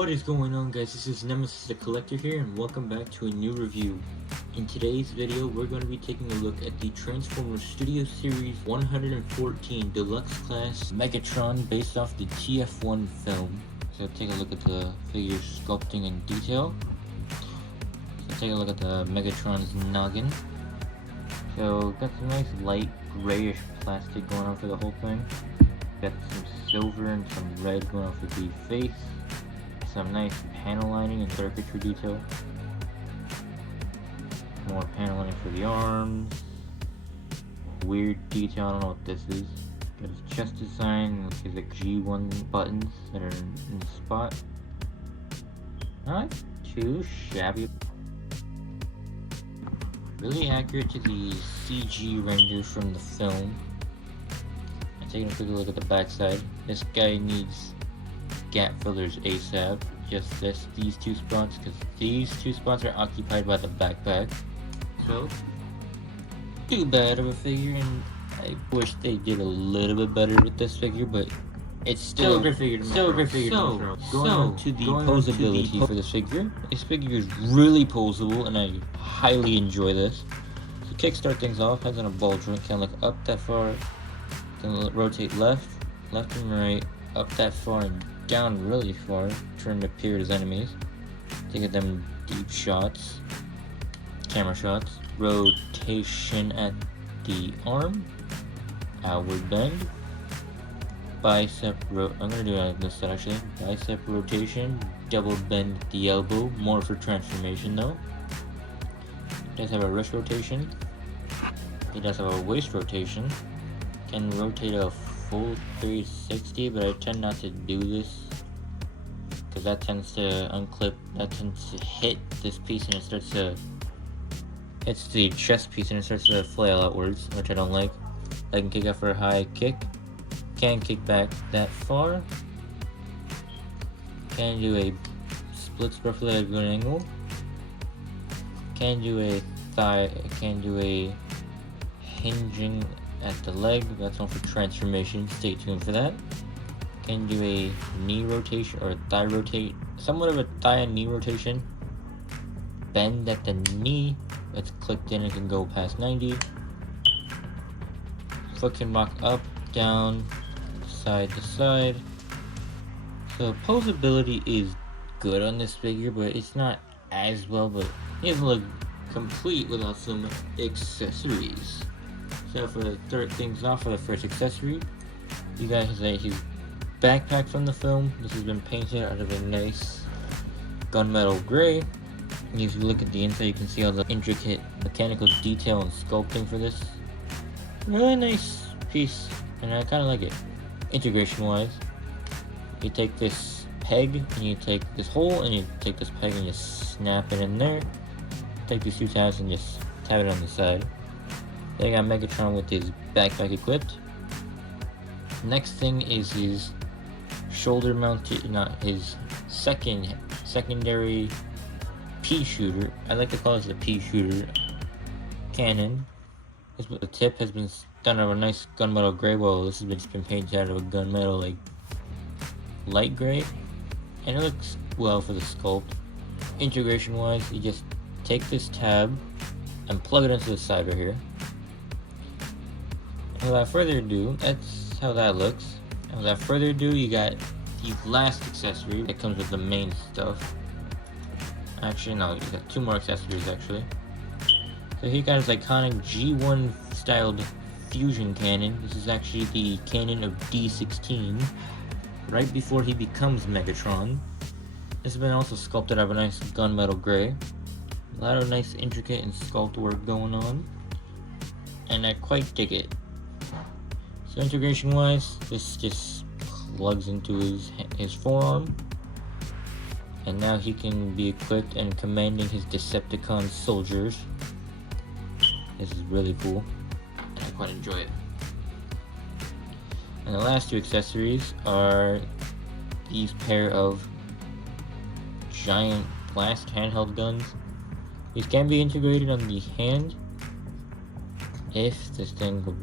What is going on, guys? This is Nemesis the Collector here, and welcome back to a new review. In today's video, we're going to be taking a look at the Transformers Studio Series 114 Deluxe Class Megatron based off the TF ONE film. So take a look at the figure's sculpting and detail. So take a look at the Megatron's noggin. So got some nice light grayish plastic going on for the whole thing. Got some silver and some red going off the face. Some nice panel lining and caricature detail. More panel lining for the arms. Weird detail, I don't know what this is. Got his chest design, his like G1 buttons that are in the spot. Not too shabby. Really accurate to the CG render from the film. And taking a quick look at the backside. This guy needs gap fillers ASAP. Just these two spots, because these two spots are occupied by the backpack. So, too bad of a figure, and I wish they did a little bit better with this figure, but it's still a great figure. So, going on to the posability for this figure. This figure is really posable, and I highly enjoy this. To kickstart things off, has on a ball joint, can look up that far, then rotate left and right, up that far and down really far, trying to appear as enemies. Take at them deep shots, camera shots, rotation at the arm, outward bend, bicep I'm gonna do it on this side actually. Bicep rotation, double bend at the elbow, more for transformation though. It does have a wrist rotation. It does have a waist rotation. Can rotate a full 360, but I tend not to do this because that tends to unclip, that tends to hit this piece and it starts to, it's the chest piece and it starts to flail outwards, which I don't like. I can kick out for a high kick, can kick back that far, can do a splits roughly at a good angle, can do a thigh, can do a hinging at the leg, that's one for transformation, stay tuned for that. Can do a knee rotation or thigh rotate, somewhat of a thigh and knee rotation. Bend at the knee, that's clicked in, it can go past 90. Foot can rock up, down, side to side. So posability is good on this figure, but it's not as well, but it doesn't look complete without some accessories. So for the third things off, for the first accessory, you guys have his backpack from the film. This has been painted out of a nice gunmetal gray. And if you look at the inside, you can see all the intricate mechanical detail and sculpting for this. Really nice piece, and I kind of like it. Integration wise, you take this peg and you take this hole and you take this peg and you snap it in there. Take these two tabs and just tab it on the side. They got Megatron with his backpack equipped. Next thing is his shoulder mounted, not his secondary pea shooter. I like to call this the pea shooter cannon. The tip has been done out of a nice gunmetal gray, while this has been painted out of a gunmetal like light gray, and it looks well for the sculpt. Integration wise, you just take this tab and plug it into the side right here. Without further ado, that's how that looks. And without further ado, you got the last accessory that comes with the main stuff. Actually, no, you got two more accessories actually. So he got his iconic G1 styled fusion cannon. This is actually the cannon of D16, right before he becomes Megatron. This has been also sculpted out of a nice gunmetal gray. A lot of nice intricate and sculpt work going on, and I quite dig it. So integration wise, this just plugs into his forearm, and now he can be equipped and commanding his Decepticon soldiers. This is really cool, and I quite enjoy it. And the last two accessories are these pair of giant blast handheld guns. These can be integrated on the hand if this thing would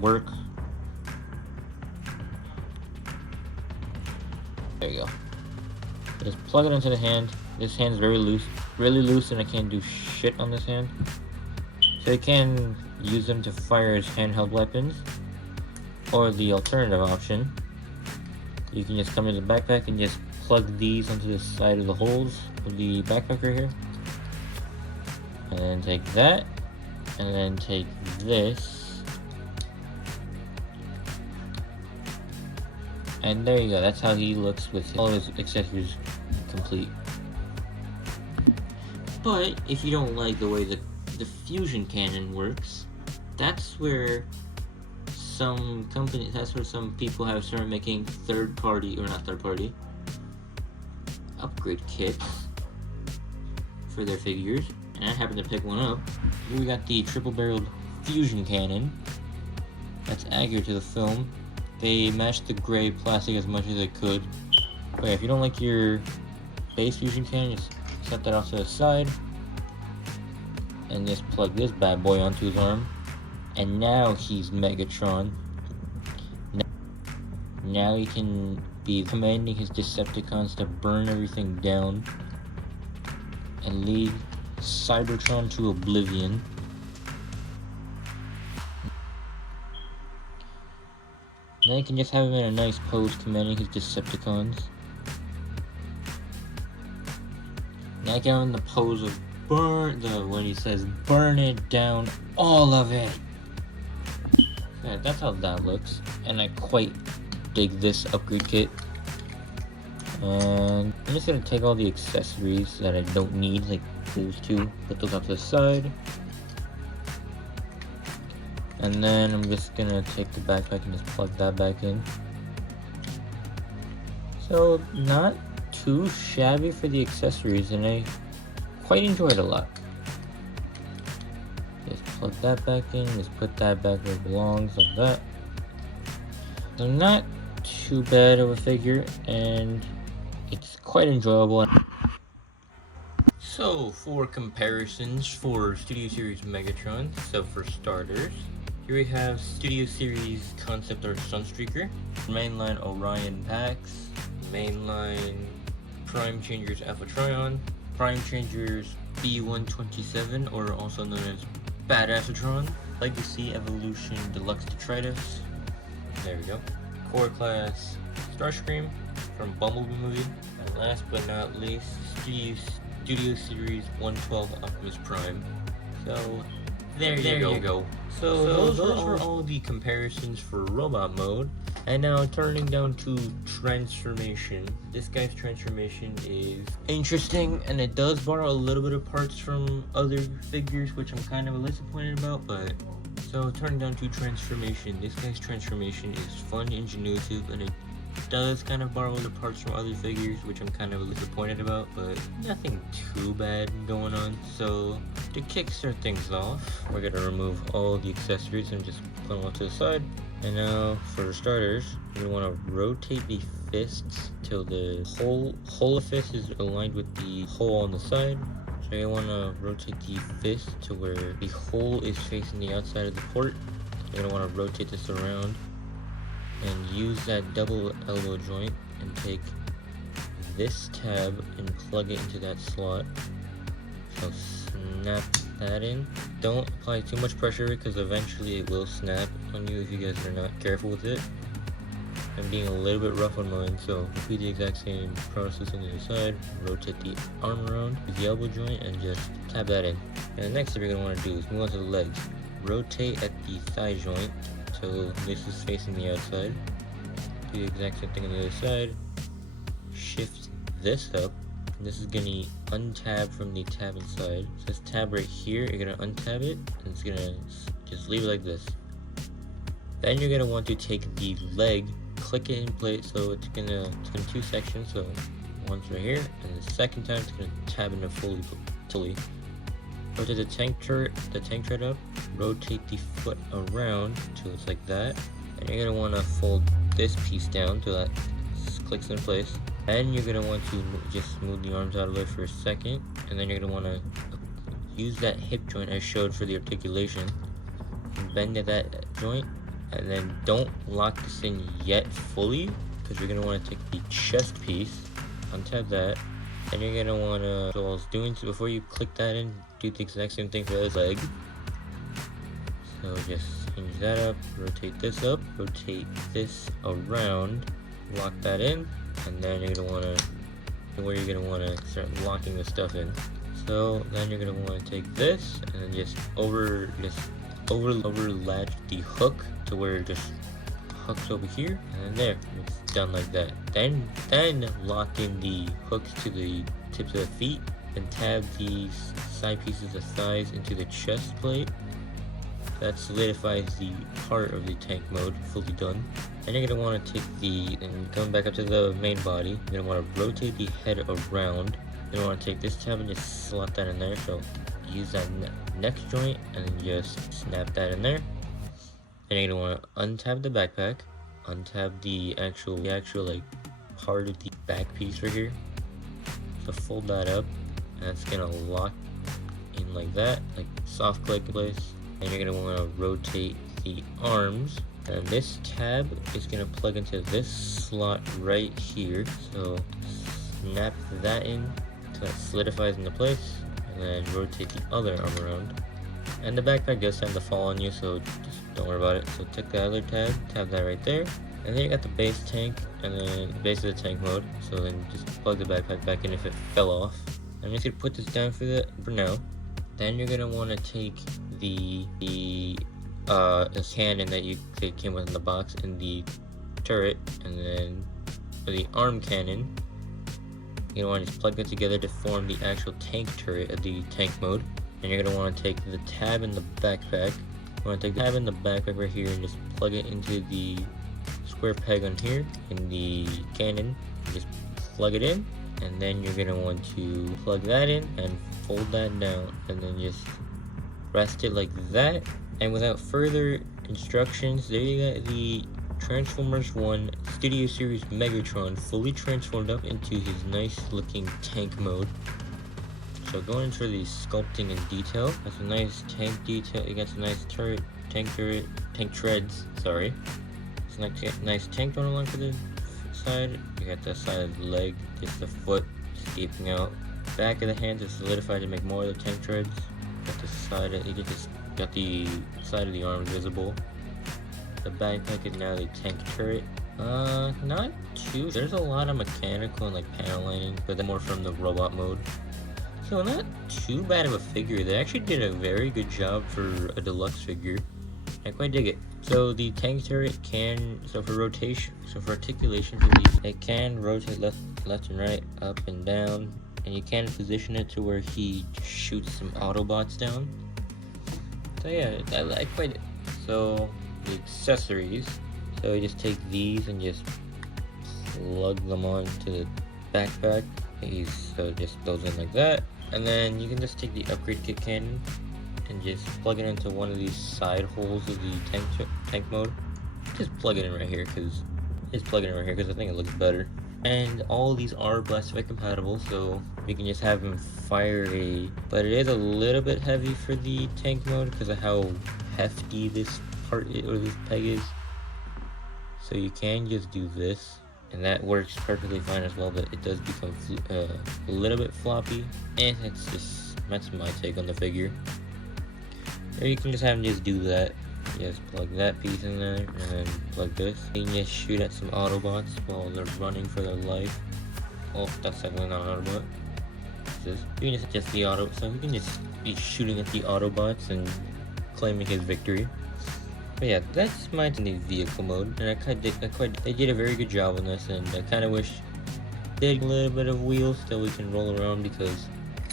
work. There you go. Just plug it into the hand. This hand's very loose, really loose, and I can't do shit on this hand. So you can use them to fire as handheld weapons, or the alternative option, you can just come to the backpack and just plug these onto the side of the holes of the backpack right here, and then take that, and then take this, and there you go. That's how he looks with all his accessories complete. But if you don't like the way the fusion cannon works, that's where some companies, that's where some people have started making third-party upgrade kits for their figures, and I happened to pick one up. Here we got the triple-barreled fusion cannon that's accurate to the film. They matched the gray plastic as much as they could. But if you don't like your base fusion cannon, just set that off to the side and just plug this bad boy onto his arm, and now he's Megatron. Now he can be commanding his Decepticons to burn everything down and lead Cybertron to oblivion. Now you can just have him in a nice pose commanding his Decepticons. Now you can have him in the pose of when he says burn it down, all of it. Yeah, that's how that looks, and I quite dig this upgrade kit. And I'm just gonna take all the accessories that I don't need, like those two, put those off to the side. And then I'm just gonna take the backpack and just plug that back in. So not too shabby for the accessories, and I quite enjoy it a lot. Just plug that back in, just put that back where it belongs, like that. So not too bad of a figure, and it's quite enjoyable. So for comparisons for Studio Series Megatron, so for starters, here we have Studio Series Concept Art Sunstreaker, mainline Orion Pax, mainline Prime Changers Alpha Trion, Prime Changers B127, or also known as Badassatron, Legacy Evolution Deluxe Detritus, there we go, Core Class Starscream from Bumblebee movie, and last but not least, Studio Series 112 Optimus Prime. So there you go. So those were all the comparisons for robot mode. And now turning down to transformation. This guy's transformation is interesting, and it does borrow a little bit of parts from other figures, which I'm kind of disappointed about, but so turning down to transformation. This guy's transformation is fun, ingenuitive, and it does kind of borrow the parts from other figures, which I'm kind of disappointed about, but nothing too bad going on. So to kickstart things off, we're gonna remove all the accessories and just put them off to the side. And now for starters, you want to rotate the fists till the whole of fist is aligned with the hole on the side. So you want to rotate the fist to where the hole is facing the outside of the port. You're going to want to rotate this around and use that double elbow joint and take this tab and plug it into that slot. So snap that in. Don't apply too much pressure because eventually it will snap on you if you guys are not careful with it. I'm being a little bit rough on mine, so repeat the exact same process on the other side. Rotate the arm around with the elbow joint and just tap that in. And the next thing you're going to want to do is move on to the legs. Rotate at the thigh joint so this is facing the outside. Do the exact same thing on the other side. Shift this up. And this is going to untab from the tab inside. So this tab right here, you're going to untab it, and it's going to just leave it like this. Then you're going to want to take the leg, click it in place, so it's gonna two sections. So one's right here, and the second time it's gonna tab into fully. Rotate the tank tread up, rotate the foot around till it's like that, and you're gonna want to fold this piece down till that clicks in place. And you're gonna want to just move the arms out of the way for a second, and then you're gonna want to use that hip joint I showed for the articulation, bend at that joint. And then don't lock this in yet fully, because you're going to want to take the chest piece untab that. And you're gonna wanna, so I was doing, so before you click that in, do the exact same thing for the other leg. So just hinge that up, rotate this up, rotate this around, lock that in, and then you're gonna wanna, where you're gonna wanna start locking the stuff in. So then you're gonna wanna take this and then just overlatch the hook to where it just hooks over here, and then there, it's done like that. Then lock in the hooks to the tips of the feet, and tab these side pieces of the thighs into the chest plate. That solidifies the part of the tank mode, fully done. And you're going to want to take the, and coming back up to the main body, you're going to want to rotate the head around. You're going to want to take this tab and just slot that in there. So use that next joint and then just snap that in there. And you're going to want to untab the backpack, untab the actual like part of the back piece right here. So fold that up, and that's going to lock in like that, like soft click in place. And you're going to want to rotate the arms, and this tab is going to plug into this slot right here. So snap that in until it solidifies into place, and then rotate the other arm around. And the backpack does tend to fall on you, so just don't worry about it. So take the other tab that right there, and then you got the base tank, and then the base of the tank mode. So then just plug the backpack back in if it fell off. I'm just gonna put this down for now. Then you're gonna want to take the cannon that came with in the box and the turret, and then for the arm cannon, you're gonna want to just plug it together to form the actual tank turret of the tank mode. And you're gonna want to take the tab in the backpack. You want to take the tab in the backpack right here and just plug it into the square peg on here in the cannon. Just plug it in, and then you're gonna want to plug that in and fold that down, and then just rest it like that. And without further instructions, there you got the Transformers 1 Studio Series Megatron fully transformed up into his nice looking tank mode. So going into the sculpting and detail, that's a nice tank detail. You got some nice tank treads, sorry. It's a nice tank going along to the side. You got the side of the leg, just the foot escaping out. Back of the hands is solidified to make more of the tank treads. Got the side of, you just got the side of the arms visible. The backpack is now the tank turret. Not too, there's a lot of mechanical and like panel lining, but then more from the robot mode. So not too bad of a figure. They actually did a very good job for a deluxe figure. I quite dig it. So the tank turret can, so for articulation for these, it can rotate left and right, up and down, and you can position it to where he shoots some Autobots down. So yeah, I quite it. So the accessories, so you just take these and just plug them onto the backpack. So it just goes in like that. And then you can just take the upgrade kit cannon and just plug it into one of these side holes of the tank mode. Just plug it in right here because I think it looks better. And all these are Blastify compatible, so we can just have him fire but it is a little bit heavy for the tank mode because of how hefty this part is, or this peg is. So you can just do this, and that works perfectly fine as well, but it does become a little bit floppy, and that's my take on the figure. Or you can just have him just do that. Just plug that piece in there, and then plug this. You can just shoot at some Autobots while they're running for their life. Oh, that's definitely not an Autobot. You can just adjust the auto, so he can just be shooting at the Autobots and claiming his victory. But yeah, that's my vehicle mode, and they did a very good job on this, and I kind of wish they had a little bit of wheels so we can roll around because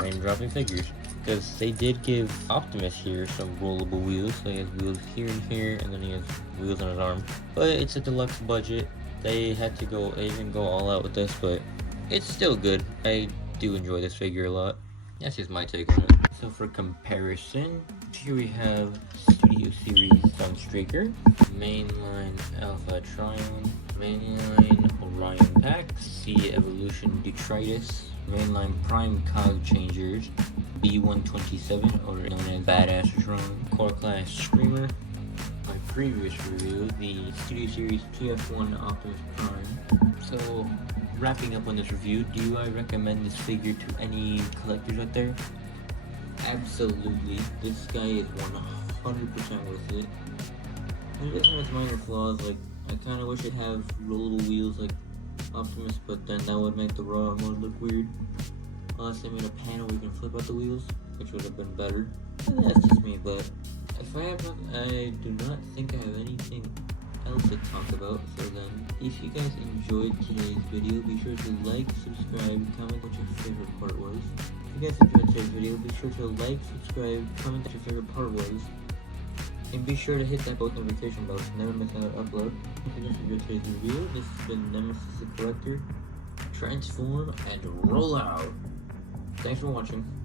I am dropping figures. Because they did give Optimus here some rollable wheels, so he has wheels here and here, and then he has wheels on his arm. But it's a deluxe budget. They didn't go all out with this, but it's still good. I do enjoy this figure a lot. That's just my take on it. So for comparison, here we have Studio Series Sunstreaker, Mainline Alpha Trion, Mainline Orion Pack, C Evolution Detritus, Mainline Prime Cog Changers, B127, or known as Badassatron, Core Class Screamer. My previous review, the Studio Series TF ONE Optimus Prime. So wrapping up on this review, do I recommend this figure to any collectors out there? Absolutely. This guy is 100% worth it. It just has minor flaws, like I kind of wish it'd have rollable wheels like Optimus, but then that would make the raw mode look weird. Unless they made a panel where you can flip out the wheels, which would have been better. And that's just me, but I do not think I have anything else to talk about. So then, if you guys enjoyed today's video, be sure to like, subscribe, comment what your favorite part was. If you guys enjoyed today's video, be sure to like, subscribe, comment what your favorite part was. And be sure to hit that bell notification bell to never miss another upload. If you guys enjoyed today's review, this has been Nemesis the Collector. Transform and roll out! Thanks for watching.